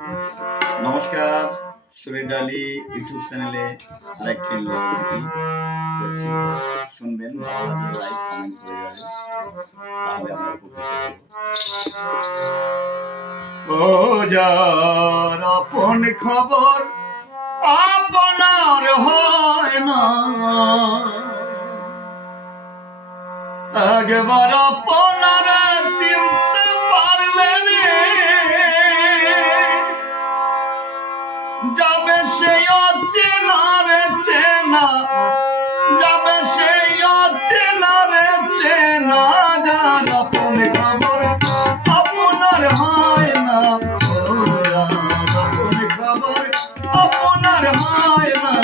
নমস্কার, সুরের ডালি ইউটিউব চ্যানেলে আরেকটি লোকগীতি করছি। শুনবেন, ভালো লাগলে লাইক কমেন্ট করে যাবেন, তাহলে আমরা উপকৃত হব। ও যার আপন খবর আপনার হয় না, একবার আপনার চিনতে পারলে রে যাবে সেই অচেনারে চেনা, যাবে সেই অচেনারে চেনা। যার আপন খবর আপনার হয় না, যার আপন খবর আপনার হয় না।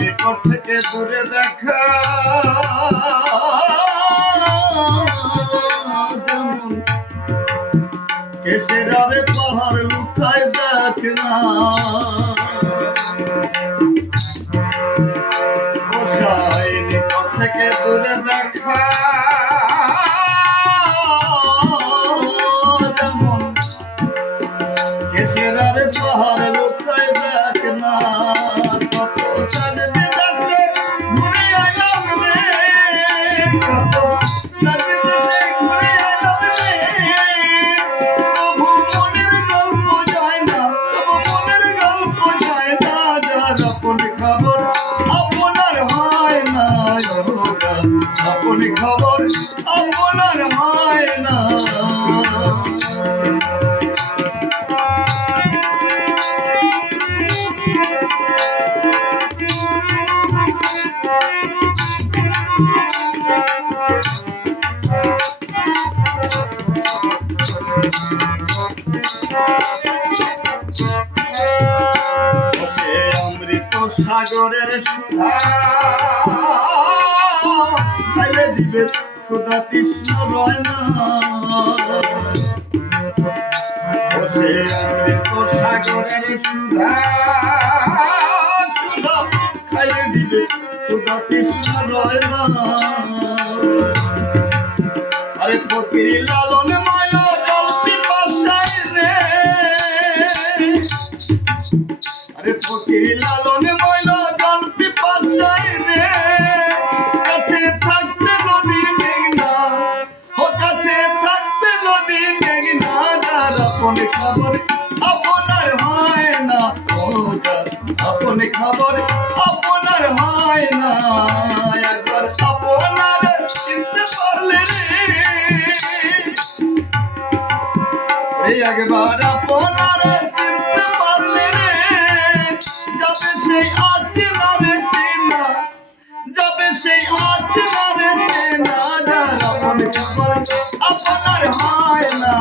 নিকট থেকে দূরে দেখা যেমন কেসের আরে পাহাড় লুকায় দেখ না, নিকট থেকে দূরে দেখা যেমন কেসের আরে পাহাড় লুকায় দেখ না। কত চাঁদ বিদেশে ঘুরে আইলাম রে, কত চাঁদ বিদেশে ঘুরে আইলাম রে, তবু মনের গল্প যায় না, তবু মনের গল্প যায় না। যার আপন খবর আপনার হয় না, আপন খবর আপনার হয় না। সে অমৃত সাগরের সুধা খাইলে জীবের ক্ষুধা তৃষ্ণা রয় না। সে অমৃত সাগরের সুধা সুধা খাইলে জীবের ক্ষুধা তৃষ্ণা রয় না। আরে ফকিরি লালন মাইলো জল পিপাসায় রে, আরে ফকিরি লালন মাইলো জল পিপাসায় রে, কাছে থাকতে নদী মেঘনা, ও কাছে থাকতে নদী মেঘনা। যার আপন খবর আপনার হয় না, ও যার আপন খবর আপনার হয় না। একবার আপনার চিনতে পারলে রে, একবার আপনার চিনতে পারলে রে যাবে সেই অচেনারে চেনা, যাবে সেই অচেনারে চেনা। যার আপন খবর আপনার হয় না,